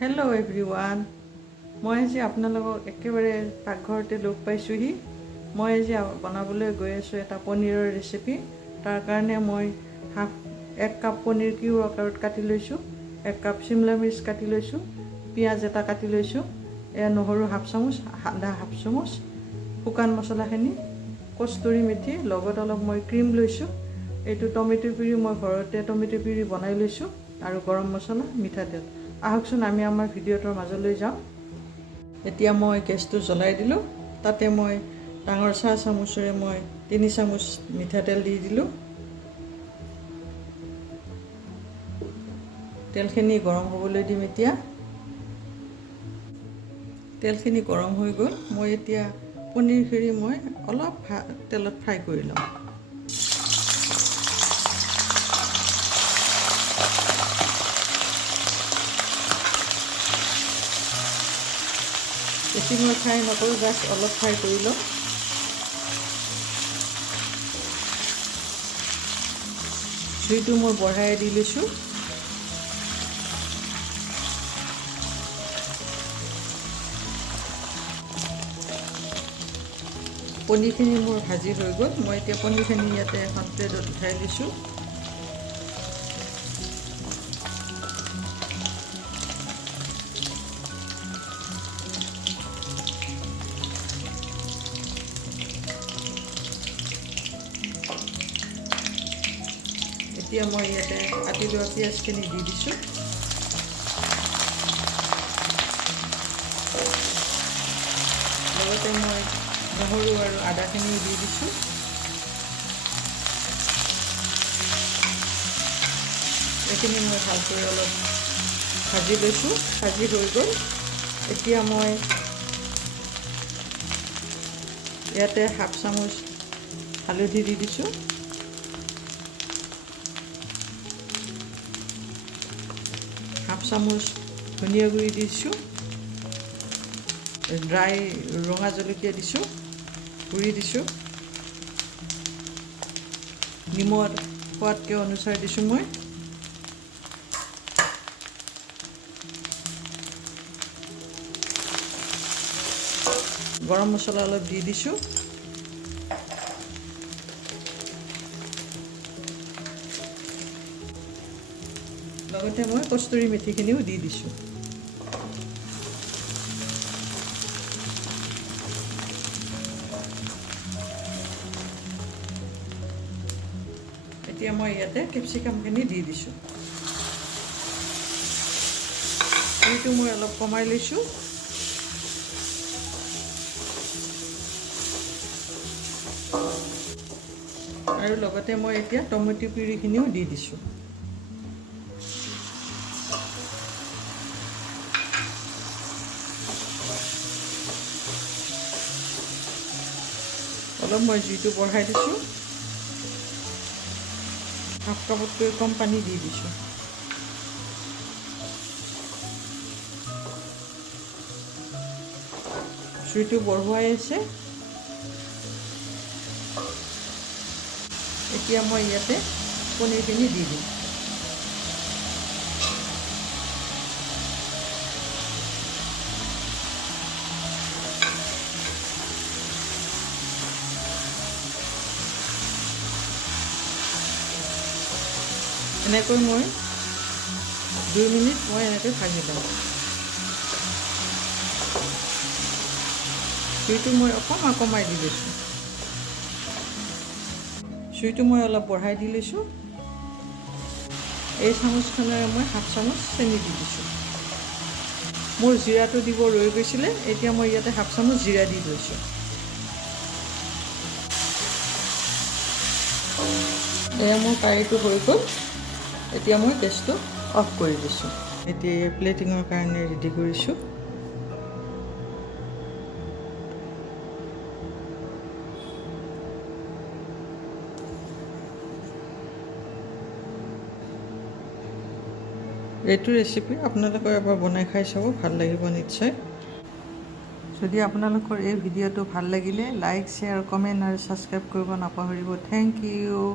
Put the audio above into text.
Hello' everyone, মই আজি আপোনালোকক একেবাৰে পাকঘৰতে লগ পাইছোঁহি। মই আজি বনাবলৈ গৈ আছোঁ এটা পনীৰৰ ৰেচিপি। তাৰ কাৰণে মই এক কাপ পনীৰ কিউব আকাৰত কাটি লৈছোঁ, 1 কাপ চিমলা মিৰ্চ কাটি লৈছোঁ, পিঁয়াজ এটা কাটি লৈছোঁ, নহৰু হাফ চামুচ, আদা হাফ চামুচ, শুকান মছলাখিনি, কষ্টুৰি মেথি, লগত অলপ মই ক্ৰীম লৈছোঁ। এইটো টমেটো পিউৰি মই ঘৰতে টমেটো পিউৰি বনাই লৈছোঁ, আৰু গৰম মছলা, মিঠাতেল। আহকচোন আমি আমাৰ ভিডিঅ'টোৰ মাজলৈ যাওঁ। এতিয়া মই গেছটো জ্বলাই দিলোঁ। তাতে মই ডাঙৰ চাহ চামুচেৰে মই 3 চামুচ মিঠাতেল দি দিলোঁ। তেলখিনি গৰম হ'বলৈ দিম। এতিয়া তেলখিনি গৰম হৈ গ'ল। মই এতিয়া পনীৰখিনি মই অলপ তেলত ফ্ৰাই কৰি লওঁ। বেছি মই ফ্ৰাই নকৰোঁ, জাষ্ট অলপ ফ্ৰাই কৰি লওঁ। জুইটো মই বঢ়াই দি লৈছোঁ। পনীৰখিনি মোৰ ভাজি হৈ গ'ল। মই এতিয়া পনীৰখিনি ইয়াতে এখন প্লেটত উঠাই লৈছোঁ। এতিয়া মই ইয়াতে কাটি লোৱা পিঁয়াজখিনি দি দিছোঁ। লগতে মই নহৰু আৰু আদাখিনিও দি দিছোঁ। এইখিনি মই ভালকৈ অলপ ভাজি লৈছোঁ। ভাজি হৈ গ'ল। এতিয়া মই ইয়াতে হাফ চামুচ হালধি দি দিছোঁ। হাফ চামুচ ধনিয়া গুড়ি দিছোঁ। ড্ৰাই ৰঙা জলকীয়া দিছোঁ, গুড়ি দিছোঁ। নিমখ সোৱাদকৈ অনুসাৰে দিছোঁ মই। গৰম মছলা অলপ দি দিছোঁ। লগতে মই কষ্টুৰি মেথিখিনিও দি দিছোঁ। এতিয়া মই ইয়াতে কেপচিকামখিনি দি দিছোঁ। এইটো মই অলপ কমাই লৈছোঁ। আৰু লগতে মই এতিয়া টমেটো পিউৰিখিনিও দি দিছোঁ। অলপ মই জুইটো বঢ়াই দিছোঁ। হাফ কাপতকৈ কম পানী দি দিছোঁ। জুইটো বঢ়োৱাই আছে। এতিয়া মই ইয়াতে পনীৰখিনি দি দিম। এনেকৈ মই 2 মিনিট মই এনেকৈ ভাজি লওঁ। জুইটো মই অকণমান কমাই দি লৈছোঁ। জুইটো মই অলপ বঢ়াই দি লৈছোঁ। এই চামুচখনেৰে মই হাফ চামুচ চেনি দি দিছোঁ। মোৰ জিৰাটো দিব ৰৈ গৈছিলে। এতিয়া মই ইয়াতে হাফ চামুচ জিৰা দি লৈছোঁ। এয়া মোৰ কাৰীটো হৈ গ'ল। এতিয়া মই গেছটো অফ কৰি দিছোঁ। এতিয়া প্লেটিঙৰ কাৰণে ৰেডি কৰিছোঁ। এইটো ৰেচিপি আপোনালোকে এবাৰ বনাই খাই চাব, ভাল লাগিব নিশ্চয়। যদি আপোনালোকৰ এই ভিডিঅ'টো ভাল লাগিলে লাইক, শ্বেয়াৰ, কমেণ্ট আৰু ছাবস্ক্ৰাইব কৰিব নাপাহৰিব। Thank U.